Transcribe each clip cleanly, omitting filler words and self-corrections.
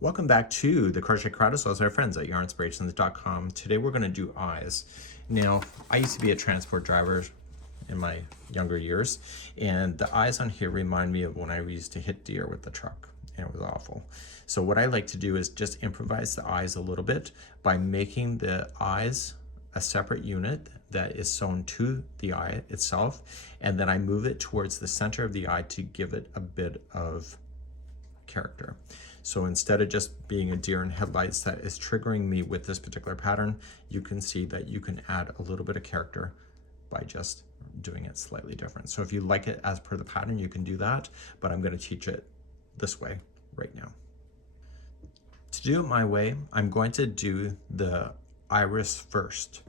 Welcome back to the Crochet Crowd as well as my friends at yarnspirations.com. Today we're going to do eyes. Now, I used to be a transport driver in my younger years, and the eyes on here remind me of when I used to hit deer with the truck, and it was awful. So what I like to do is just improvise the eyes a little bit by making the eyes a separate unit that is sewn to the eye itself, and then I move it towards the center of the eye to give it a bit of character. So instead of just being a deer in headlights that is triggering me with this particular pattern, you can see that you can add a little bit of character by just doing it slightly different. So if you like it as per the pattern, you can do that, but I'm going to teach it this way right now. To do it my way, I'm going to do the iris first,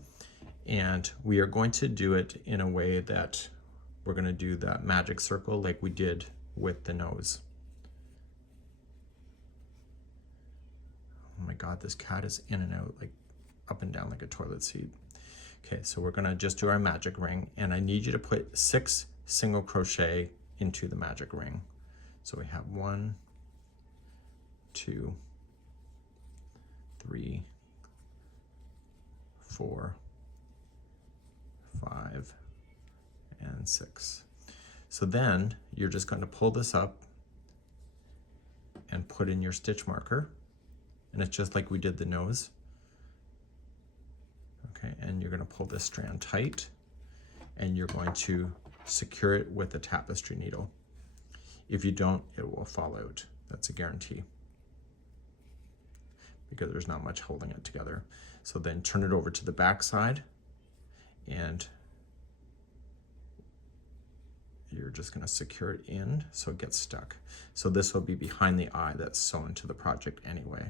and we are going to do it in a way that we're going to do that magic circle like we did with the nose. Oh my God, this cat is in and out, like up and down like a toilet seat. Okay, so we're gonna just do our magic ring, and I need you to put 6 single crochet into the magic ring. So we have 1, 2, 3, 4, 5, and 6. So then you're just going to pull this up and put in your stitch marker. And it's just like we did the nose. Okay, and you're going to pull this strand tight, and you're going to secure it with a tapestry needle. If you don't, it will fall out. That's a guarantee, because there's not much holding it together. So then turn it over to the back side, and you're just going to secure it in so it gets stuck. So this will be behind the eye that's sewn to the project anyway.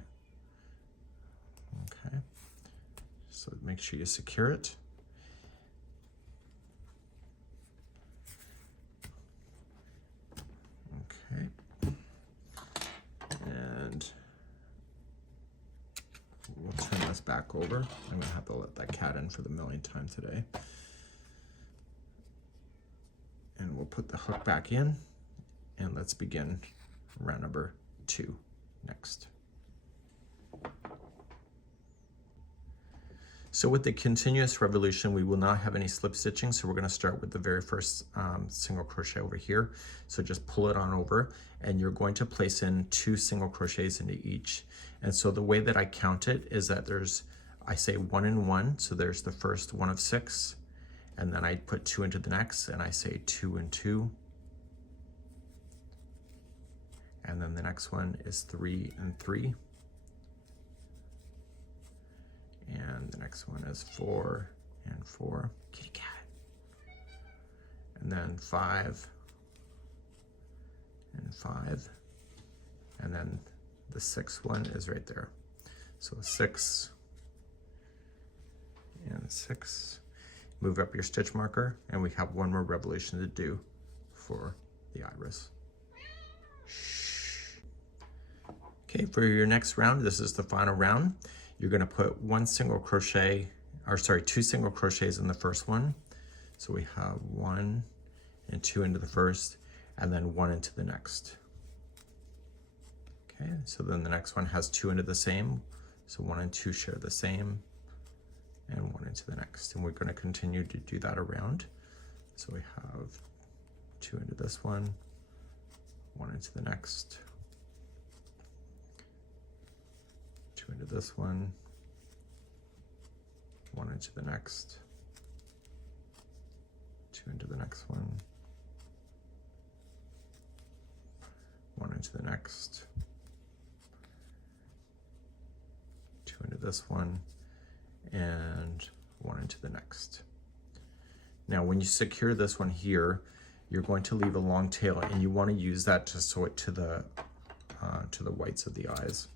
Okay, so make sure you secure it. Okay, and we'll turn this back over. I'm gonna have to let that cat in for the millionth time today. And we'll put the hook back in, and let's begin round number 2 next. So with the continuous revolution, we will not have any slip stitching. So we're going to start with the very first single crochet over here. So just pull it on over, and you're going to place in 2 single crochets into each. And so the way that I count it is that I say 1 and 1. So there's the first one of 6, and then I put 2 into the next, and I say 2 and 2. And then the next one is 3 and 3. And the next one is 4 and 4. Kitty cat. And then 5 and 5. And then the 6th one is right there. So 6 and 6. Move up your stitch marker, and we have 1 more revolution to do for the iris. Okay, for your next round, this is the final round. You're going to put 2 single crochets in the first one. So we have 1 and 2 into the first, and then 1 into the next. Okay, so then the next one has 2 into the same. So 1 and 2 share the same, and 1 into the next. And we're going to continue to do that around. So we have 2 into this one, 1 into the next, 2 into this one, 1 into the next, 2 into the next one, 1 into the next, 2 into this one, and 1 into the next. Now when you secure this one here, you're going to leave a long tail, and you want to use that to sew it to the whites of the eyes.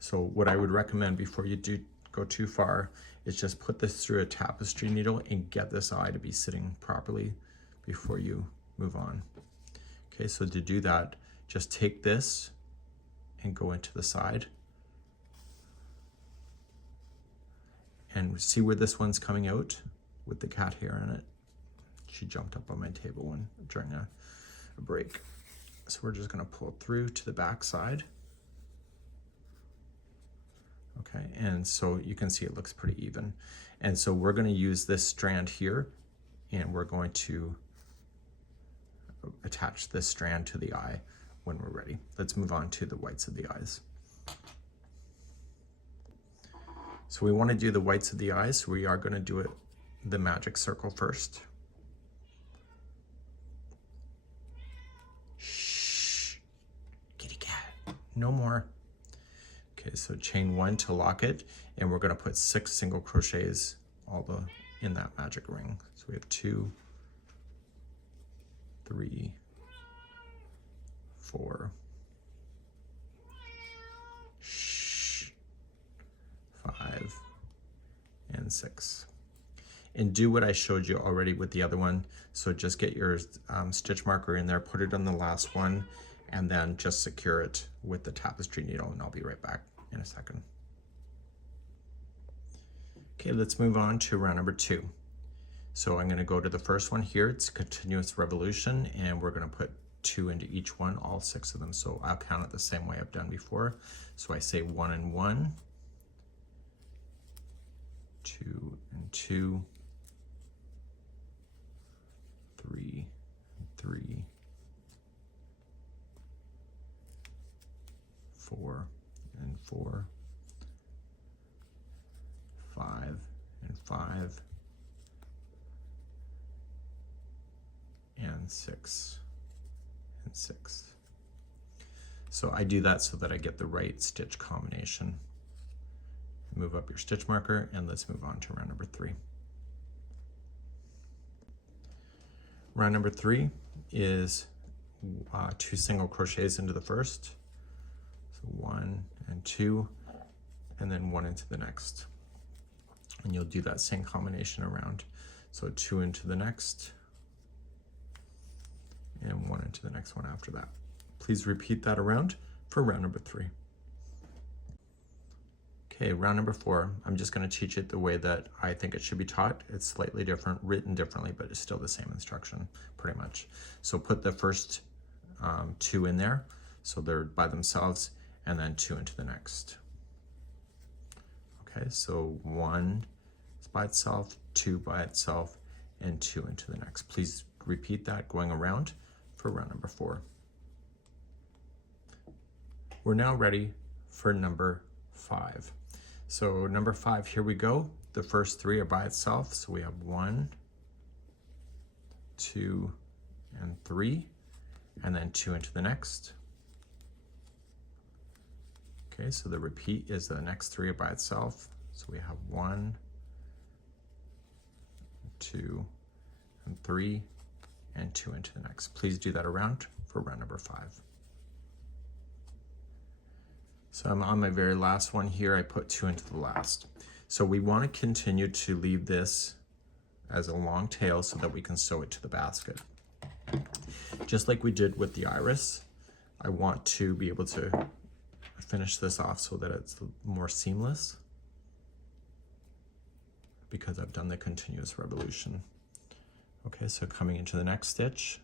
So what I would recommend before you go too far is just put this through a tapestry needle and get this eye to be sitting properly before you move on. Okay, so to do that, just take this and go into the side. And see where this one's coming out with the cat hair in it? She jumped up on my table during a break. So we're just going to pull through to the back side. Okay, and so you can see it looks pretty even. And so we're going to use this strand here, and we're going to attach this strand to the eye when we're ready. Let's move on to the whites of the eyes. So we want to do the whites of the eyes, so we are going to do it the magic circle first. Shh, kitty cat, no more. Okay, so chain 1 to lock it, and we're going to put 6 single crochets in that magic ring. So we have 2, 3, 4, 5, and 6. And do what I showed you already with the other one. So just get your stitch marker in there, put it on the last one, and then just secure it with the tapestry needle, and I'll be right back in a second. Okay, let's move on to round number 2. So I'm going to go to the first one here. It's continuous revolution, and we're going to put 2 into each one, all 6 of them. So I'll count it the same way I've done before. So I say 1 and 1, 2 and 2, 3 and 3, 4 and 4, 5 and 5, and 6 and 6. So I do that so that I get the right stitch combination. Move up your stitch marker, and let's move on to round number 3. Round number 3 is 2 single crochets into the first. So 1 and 2, and then 1 into the next. And you'll do that same combination around. So 2 into the next, and 1 into the next one after that. Please repeat that around for round number 3. Okay, round number 4, I'm just going to teach it the way that I think it should be taught. It's slightly different, written differently, but it's still the same instruction, pretty much. So put the first 2 in there, so they're by themselves, and then 2 into the next. Okay, so 1 is by itself, 2 by itself, and 2 into the next. Please repeat that going around for round number 4. We're now ready for number 5. So number 5, here we go. The first 3 are by itself. So we have 1, 2, and 3, and then 2 into the next. Okay, so the repeat is the next 3 are by itself. So we have 1, 2, and 3, and 2 into the next. Please do that around for round number 5. So I'm on my very last one here. I put 2 into the last. So we want to continue to leave this as a long tail so that we can sew it to the basket. Just like we did with the iris, I want to be able to finish this off so that it's more seamless, because I've done the continuous revolution. Okay, so coming into the next stitch,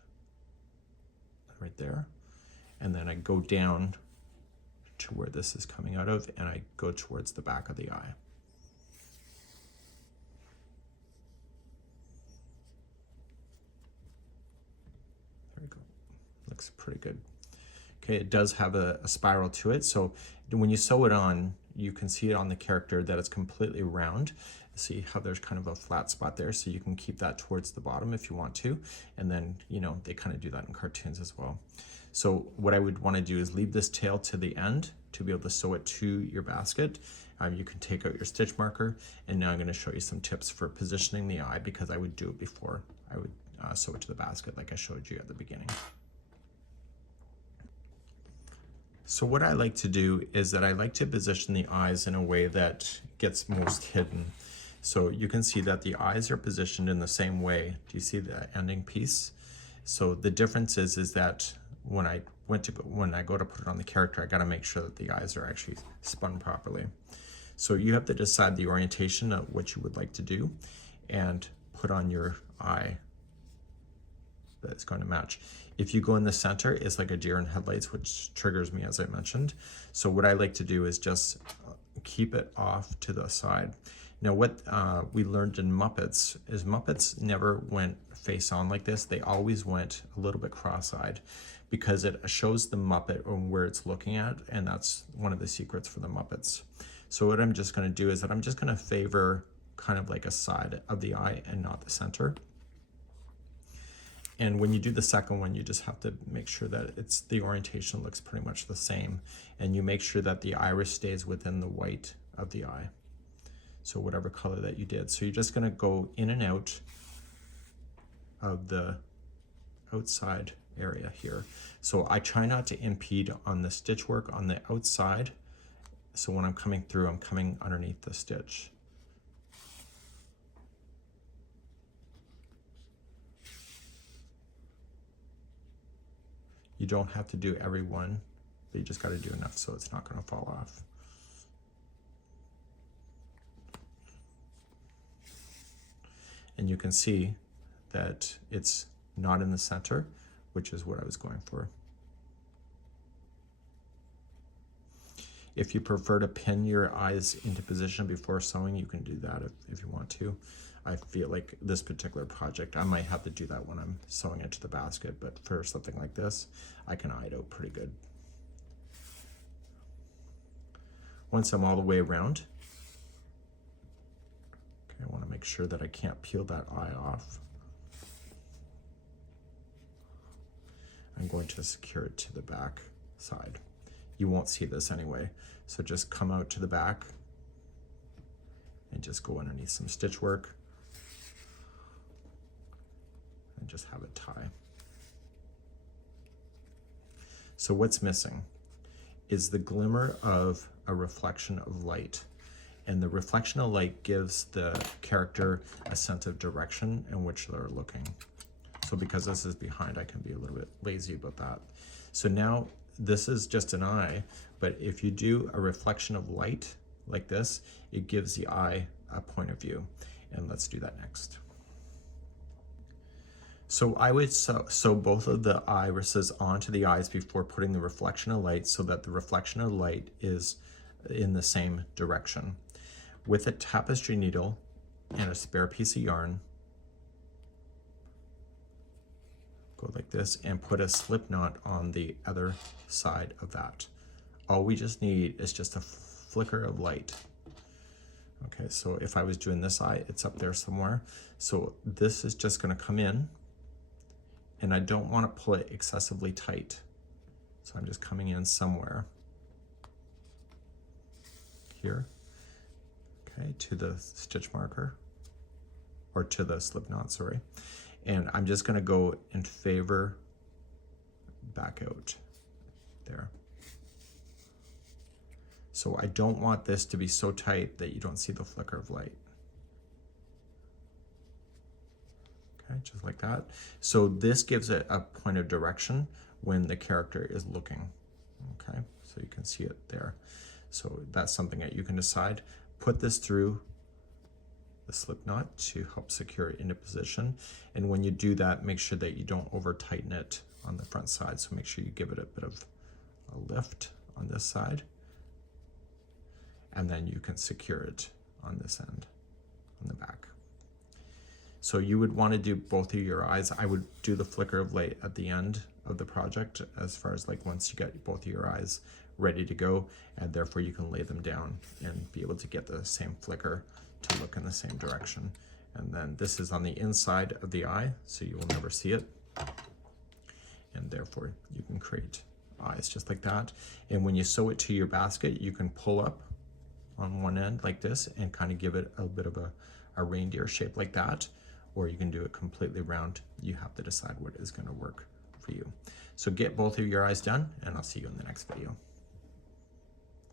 right there, and then I go down to where this is coming out of, and I go towards the back of the eye. There we go. Looks pretty good. Okay, it does have a spiral to it, so when you sew it on, you can see it on the character that it's completely round. See how there's kind of a flat spot there, so you can keep that towards the bottom if you want to, and then, you know, they kind of do that in cartoons as well. So what I would want to do is leave this tail to the end to be able to sew it to your basket. You can take out your stitch marker, and now I'm going to show you some tips for positioning the eye, because I would do it before I would sew it to the basket like I showed you at the beginning. So what I like to do is that I like to position the eyes in a way that gets most hidden. So you can see that the eyes are positioned in the same way. Do you see the ending piece? So the difference is that when I go to put it on the character, I got to make sure that the eyes are actually spun properly. So you have to decide the orientation of what you would like to do and put on your eye that it's going to match. If you go in the center, it's like a deer in headlights, which triggers me, as I mentioned. So what I like to do is just keep it off to the side. Now what we learned in Muppets is Muppets never went face on like this. They always went a little bit cross-eyed because it shows the Muppet on where it's looking at, and that's one of the secrets for the Muppets. So what I'm just going to do is that I'm just going to favor kind of like a side of the eye and not the center. And when you do the second one, you just have to make sure that the orientation looks pretty much the same, and you make sure that the iris stays within the white of the eye. So whatever color that you did. So you're just going to go in and out of the outside area here. So I try not to impede on the stitch work on the outside. So when I'm coming through, I'm coming underneath the stitch. You don't have to do every one, but you just got to do enough so it's not going to fall off. And you can see that it's not in the center, which is what I was going for. If you prefer to pin your eyes into position before sewing, you can do that if you want to. I feel like this particular project, I might have to do that when I'm sewing into the basket, but for something like this, I can eye it out pretty good. Once I'm all the way around, okay, I want to make sure that I can't peel that eye off. I'm going to secure it to the back side. You won't see this anyway, so just come out to the back and just go underneath some stitch work and just have it tie. So what's missing is the glimmer of a reflection of light, and the reflection of light gives the character a sense of direction in which they're looking. So because this is behind, I can be a little bit lazy about that. So now this is just an eye, but if you do a reflection of light like this, it gives the eye a point of view. And let's do that next. So I would sew both of the irises onto the eyes before putting the reflection of light so that the reflection of light is in the same direction. With a tapestry needle and a spare piece of yarn, go like this and put a slip knot on the other side of that. All we just need is just a flicker of light. Okay, so if I was doing this eye, it's up there somewhere. So this is just going to come in, and I don't want to pull it excessively tight. So I'm just coming in somewhere here, okay, to the stitch marker, or to the slip knot, sorry. And I'm just going to go and favor back out there. So I don't want this to be so tight that you don't see the flicker of light. Okay, just like that. So this gives it a point of direction when the character is looking. Okay, so you can see it there. So that's something that you can decide. Put this through the slip knot to help secure it into position. And when you do that, make sure that you don't over tighten it on the front side. So make sure you give it a bit of a lift on this side. And then you can secure it on this end, on the back. So you would want to do both of your eyes. I would do the flicker of light at the end of the project, as far as like once you get both of your eyes ready to go, and therefore you can lay them down and be able to get the same flicker to look in the same direction. And then this is on the inside of the eye, so you will never see it. And therefore you can create eyes just like that. And when you sew it to your basket, you can pull up on one end like this and kind of give it a bit of a reindeer shape like that, or you can do it completely round. You have to decide what is going to work for you. So get both of your eyes done, and I'll see you in the next video.